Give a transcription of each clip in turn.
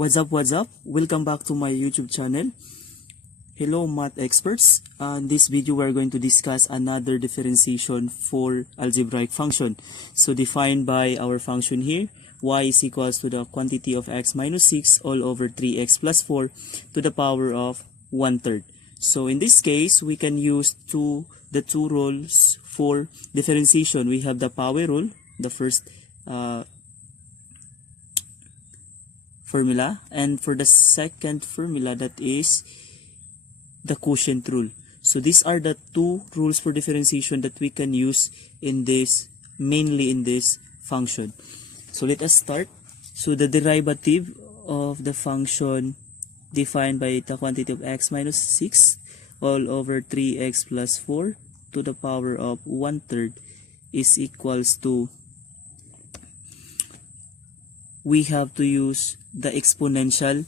What's up, what's up? Welcome back to my YouTube channel. Hello math experts. In this video we're going to discuss another differentiation for algebraic function. So defined by our function here, y is equals to the quantity of x minus 6 all over 3x plus 4 to the power of 1/3. So in this case, we can use the two rules for differentiation. We have the power rule, the first formula, and for the second formula, that is the quotient rule. So these are the two rules for differentiation that we can use in this, mainly in this function. So let us start. So the derivative of the function defined by the quantity of x minus 6 all over 3x plus 4 to the power of 1/3 is equals to, we have to use the exponential,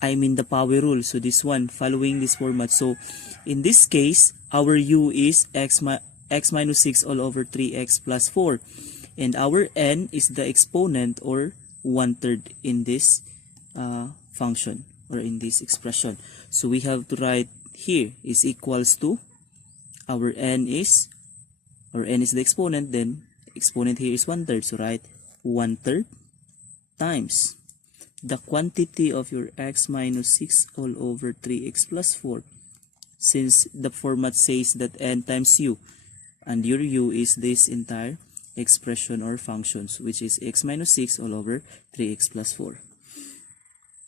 the power rule. So this one, following this format. So in this case, our u is x minus 6 all over 3x plus 4. And our n is the exponent, or 1/3 in this function, or in this expression. So we have to write here is equals to, our n is the exponent, then exponent here is 1/3. So write 1/3 times the quantity of your x minus 6 all over 3x plus 4, since the format says that n times u, and your u is this entire expression or functions, which is x minus 6 all over 3x plus 4,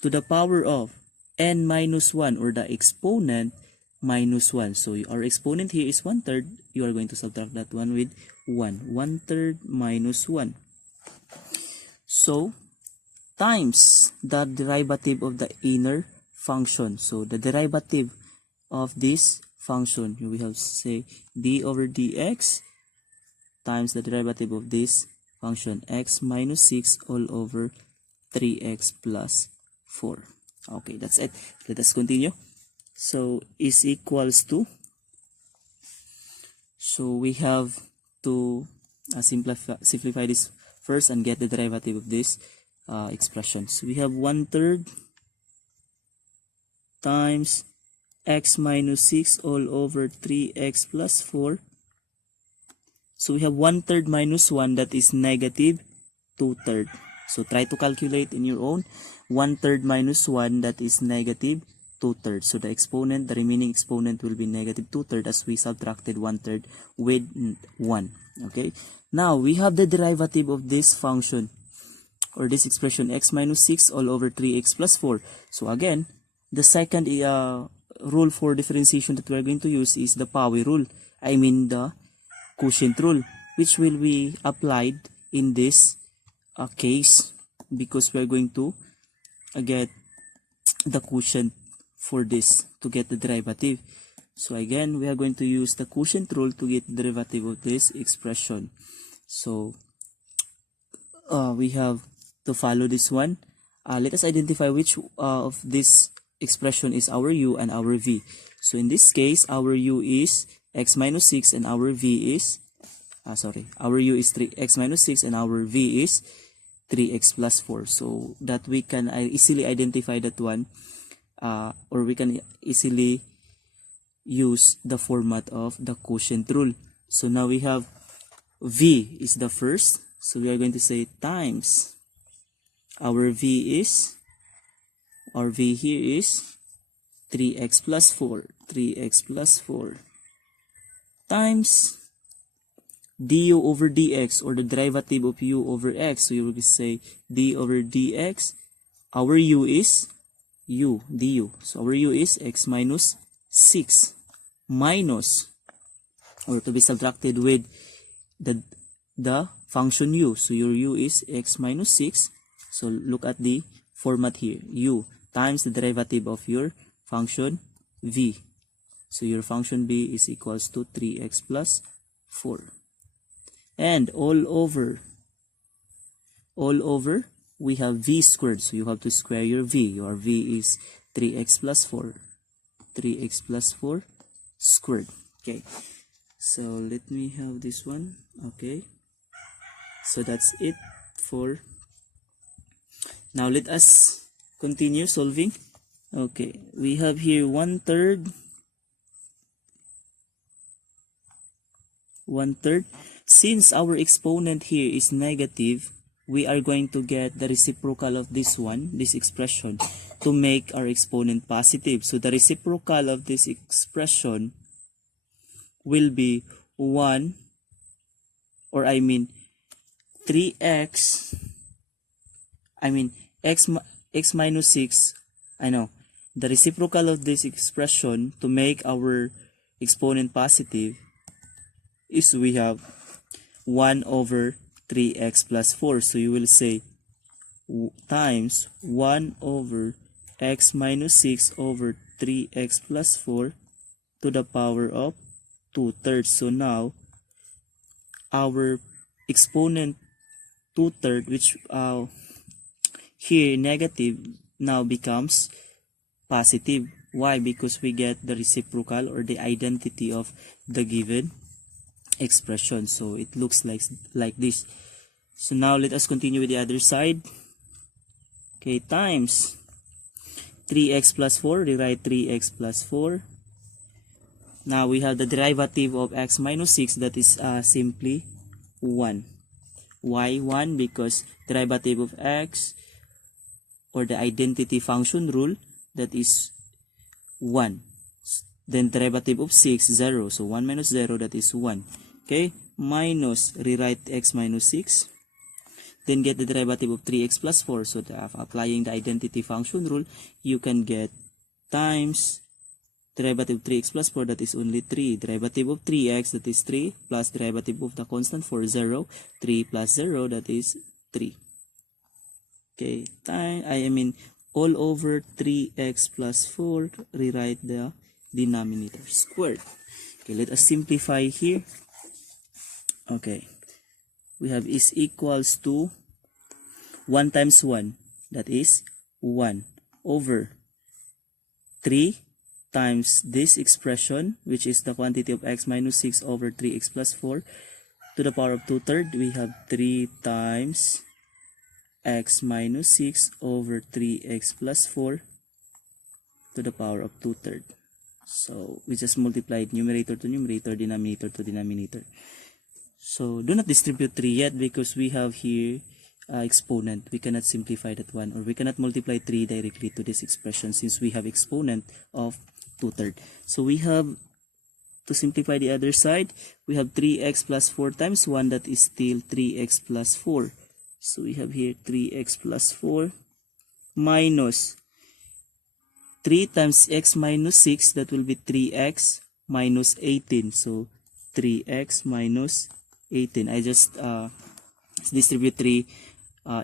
to the power of n minus 1, or the exponent minus 1. So our exponent here is 1/3. You are going to subtract that one with 1. 1/3 minus 1. So times the derivative of the inner function. So the derivative of this function, we have to say d over dx times the derivative of this function, x minus 6 all over 3x plus 4. Okay, that's it. Let us continue. So is equals to, so we have to simplify this first and get the derivative of this expression. So we have 1/3 times x minus 6 all over 3x plus 4. So we have 1/3 minus 1, that is negative 2/3. So try to calculate in your own. 1/3 minus 1, that is negative 2/3. So the exponent, the remaining exponent, will be negative 2/3 as we subtracted 1/3 with 1. Okay. Now we have the derivative of this function, or this expression, x minus 6 all over 3x plus 4. So again, the second rule for differentiation that we're going to use is the power rule. The quotient rule, which will be applied in this case, because we're going to get the quotient for this to get the derivative. So again, we are going to use the quotient rule to get the derivative of this expression. So we have to follow this one. Let us identify which of this expression is our u and our v. So in this case, our u is x minus 6 and our v is, our u is 3x minus 6 and our v is 3x plus 4. So that we can easily identify that one, or we can easily use the format of the quotient rule. So now we have v is the first. So we are going to say times our v here is 3x plus 4, 3x plus 4, times du over dx, or the derivative of u over x. So you will say d over dx. Our u is u, du. So our u is x minus 6 minus, or to be subtracted with the function u. So your u is x minus 6. So look at the format here, u times the derivative of your function v. So your function v is equals to 3x plus 4. And all over, we have v squared. So you have to square your v. Your v is 3x plus 4. 3x plus 4 squared. Okay. So let me have this one. Okay. So that's it for now. Let us continue solving. Okay, we have here 1/3. Since our exponent here is negative, we are going to get the reciprocal of this one, this expression, to make our exponent positive. So the reciprocal of this expression will be 1, or 3x, x minus 6, the reciprocal of this expression to make our exponent positive is we have 1 over 3x plus 4. So you will say times 1 over x minus 6 over 3x plus 4 to the power of 2/3. So now our exponent 2/3, which here negative, now becomes positive. Why? Because we get the reciprocal or the identity of the given expression. So it looks like this. So now let us continue with the other side. Okay, times 3x plus 4, rewrite 3x plus 4. Now we have the derivative of x minus 6, that is simply 1. Why 1? Because derivative of x, or the identity function rule, that is 1. Then derivative of 6, 0. So 1 minus 0, that is 1. Okay, minus, rewrite x minus 6. Then get the derivative of 3x plus 4. So applying the identity function rule, you can get times derivative of 3x plus 4, that is only 3. Derivative of 3x, that is 3, plus derivative of the constant 4, 0. 3 plus 0, that is 3. Okay, all over 3x plus 4, rewrite the denominator squared. Okay, let us simplify here. Okay, we have is equals to 1 times 1, that is 1 over 3 times this expression, which is the quantity of x minus 6 over 3x plus 4 to the power of 2/3. We have 3 times x minus 6 over 3x plus 4 to the power of 2/3. So we just multiplied numerator to numerator, denominator to denominator. So do not distribute 3 yet, because we have here exponent. We cannot simplify that one, or we cannot multiply 3 directly to this expression since we have exponent of 2/3. So we have to simplify the other side. We have 3x plus 4 times 1, that is still 3x plus 4. So we have here 3x plus 4 minus 3 times x minus 6, that will be 3x minus 18. So 3x minus 18. I just distribute 3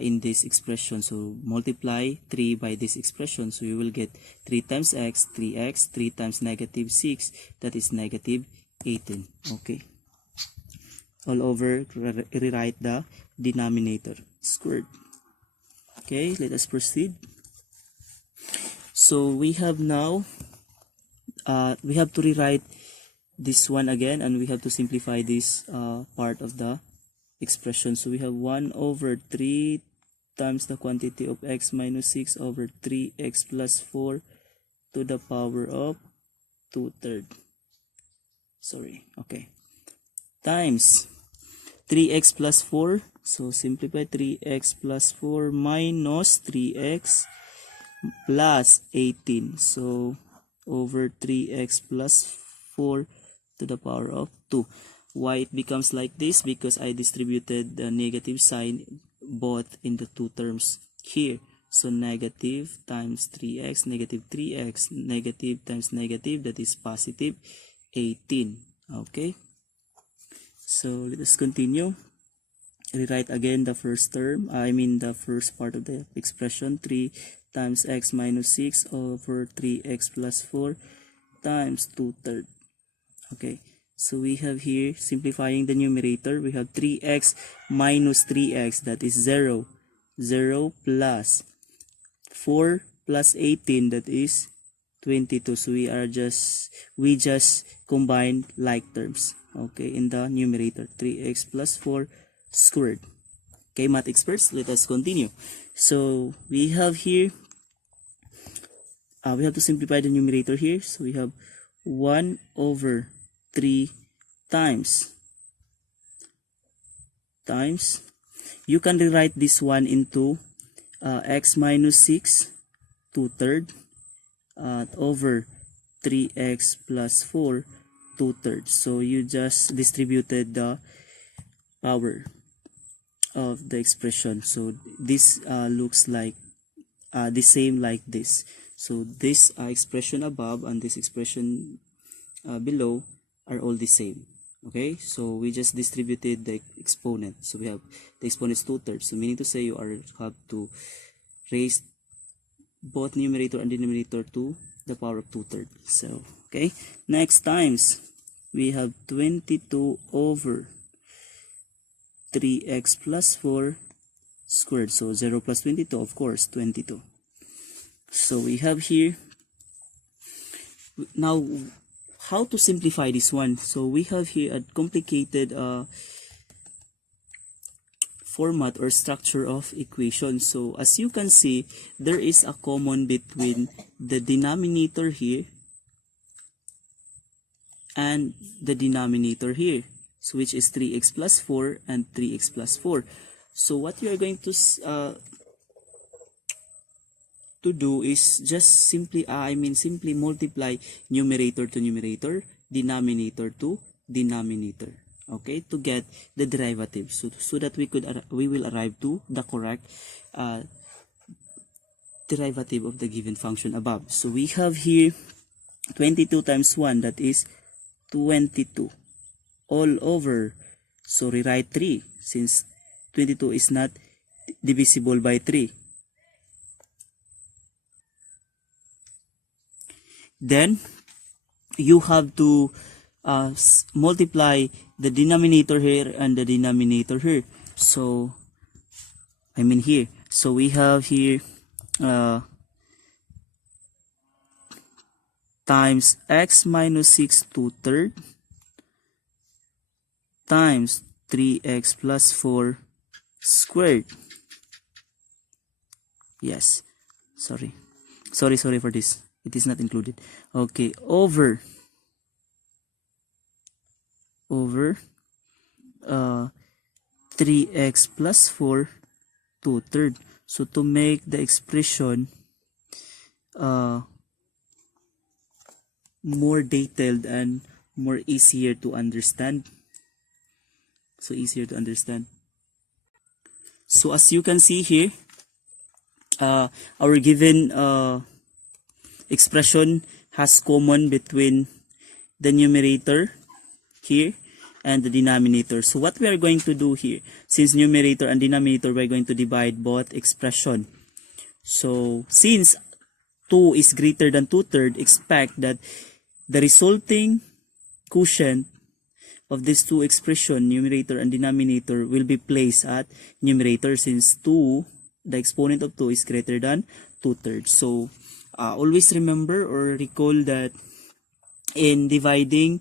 in this expression. So multiply 3 by this expression. So you will get 3 times x, 3x, 3 times negative 6, that is negative 18. Okay. All over, rewrite the denominator squared. Okay, let us proceed. So we have now, we have to rewrite this one again, and we have to simplify this part of the expression. So we have 1 over 3 times the quantity of x minus 6 over 3x plus 4 to the power of 2/3. Sorry, okay. Times 3x plus 4. So simplify 3x plus 4 minus 3x plus 18. So over 3x plus 4 to the power of 2. Why it becomes like this? Because I distributed the negative sign both in the two terms here. So negative times 3x, negative 3x, negative times negative, that is positive 18. Okay. So let us continue. Rewrite again the first term, the first part of the expression. 3 times x minus 6 over 3x plus 4 times 2/3. Okay, so we have here, simplifying the numerator, we have 3x minus 3x, that is 0. 0 plus 4 plus 18, that is 22. So we just combine like terms, okay, in the numerator. 3x plus 4 squared. Okay, math experts, let us continue. So we have here we have to simplify the numerator here. So we have 1 over 3 times. You can rewrite this one into x minus 6 2/3 over 3x plus 4 2/3. So you just distributed the power of the expression. So this looks like the same like this. So this expression above and this expression below are all the same. Okay, so we just distributed the exponent. So we have the exponent is 2/3. So meaning to say you have to raise both numerator and denominator to the power of 2/3. So okay, next times we have 22 over 3x plus 4 squared. So 0 plus 22, of course, 22. So we have here now how to simplify this one. So we have here a complicated format or structure of equation. So as you can see, there is a common between the denominator here and the denominator here, so which is 3x plus 4 and 3x plus 4. So what you are going to do is just simply simply multiply numerator to numerator, denominator to denominator, okay, to get the derivative, so that we will arrive to the correct derivative of the given function above. So we have here 22 times 1, that is 22 all over, so rewrite 3 since 22 is not divisible by 3. Then you have to multiply the denominator here and the denominator here. So here. So we have here times x minus 6 2/3 times 3x plus 4 squared. Yes, sorry for this, it is not included. Okay, over 3x plus 4 2/3. So to make the expression more detailed and more easier to understand, so as you can see here, our given expression has common between the numerator here and the denominator. So what we are going to do here, since numerator and denominator, we're going to divide both expression. So since 2 is greater than 2/3, expect that the resulting quotient of these two expression, numerator and denominator, will be placed at numerator, since 2, the exponent of 2 is greater than 2/3. So always remember or recall that in dividing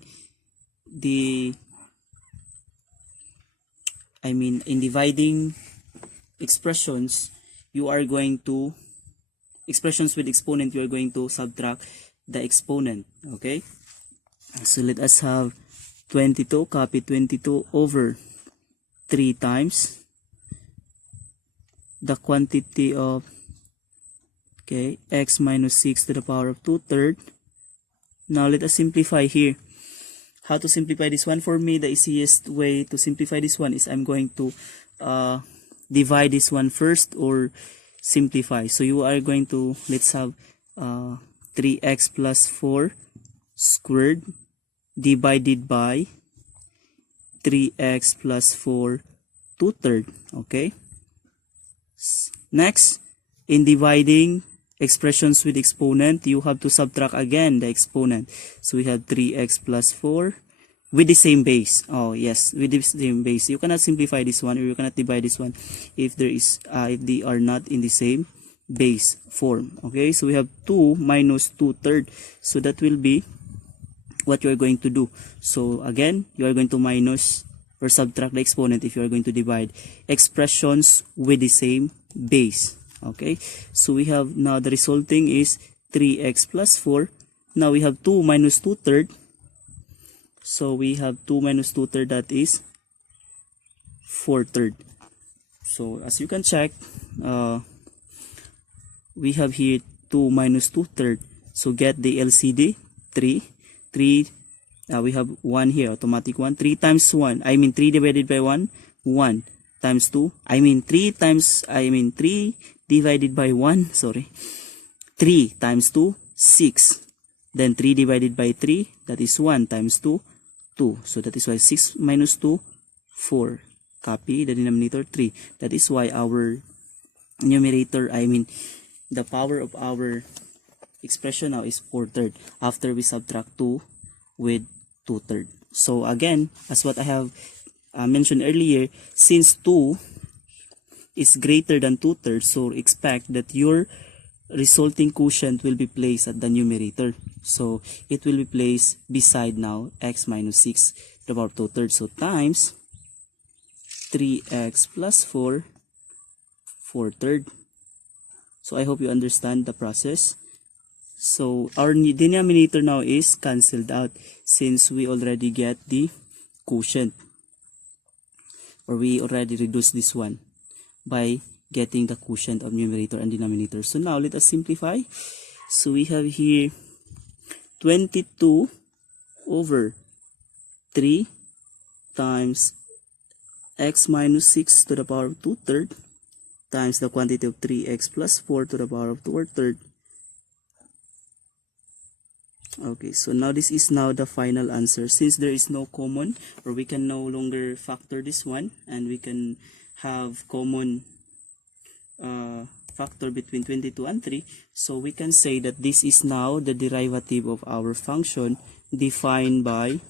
expressions, you are going to expressions with exponent, you are going to subtract the exponent. Okay, so let us have 22, copy 22 over 3 times the quantity of x minus 6 to the power of 2/3. Now let us simplify here. How to simplify this one? For me, the easiest way to simplify this one is I'm going to divide this one first or simplify. So you are going to, let's have 3x plus 4 squared divided by 3x plus 4 2/3. Okay. Next, in dividing expressions with exponent, you have to subtract again the exponent. So we have 3x plus 4 with the same base. Oh yes, with the same base. You cannot simplify this one, or you cannot divide this one if if they are not in the same base form. Okay, so we have 2 minus 2/3. So that will be what you are going to do. So again, you are going to minus or subtract the exponent if you are going to divide expressions with the same base. Okay, so we have now the resulting is 3x plus 4. Now we have 2 minus 2 third. So we have 2 minus 2 third, that is 4 third. So as you can check, we have here 2 minus 2 third. So get the LCD, 3. We have 1 here, automatic 1. 3 times 1, 3 divided by 1, 1 times 2. 3 divided by 1, sorry. 3 times 2, 6. Then 3 divided by 3, that is 1 times 2, 2. So that is why 6 minus 2, 4. Copy the denominator 3. That is why our numerator, the power of our expression now is 4 third after we subtract 2 with 2 third. So again, as what I have mentioned earlier, since 2 is greater than 2 thirds, so expect that your resulting quotient will be placed at the numerator. So it will be placed beside now x minus 6 to the power of 2 thirds. So times 3x plus 4 third. So I hope you understand the process. So our denominator now is cancelled out since we already get the quotient, or we already reduced this one by getting the quotient of numerator and denominator. So now let us simplify. So we have here 22 over 3 times x minus 6 to the power of 2 third times the quantity of 3x plus 4 to the power of 2 third. Okay, so now this is now the final answer. Since there is no common, or we can no longer factor this one, and we can have common factor between 22 and 3, so we can say that this is now the derivative of our function defined by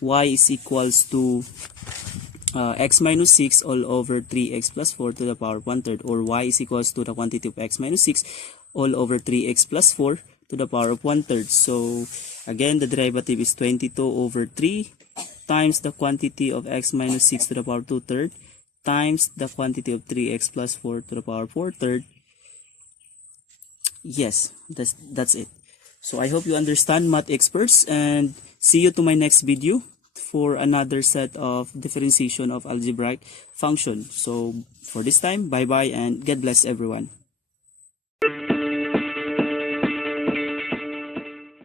y is equals to x minus 6 all over 3x plus 4 to the power of 1 third, or y is equals to the quantity of x minus 6 all over 3x plus 4 to the power of 1 third. So again, the derivative is 22 over 3 times the quantity of x minus 6 to the power of 2 third times the quantity of 3x plus 4 to the power of 4 third. Yes, that's it. So I hope you understand, math experts, and see you to my next video for another set of differentiation of algebraic function. So for this time, bye bye and God bless everyone.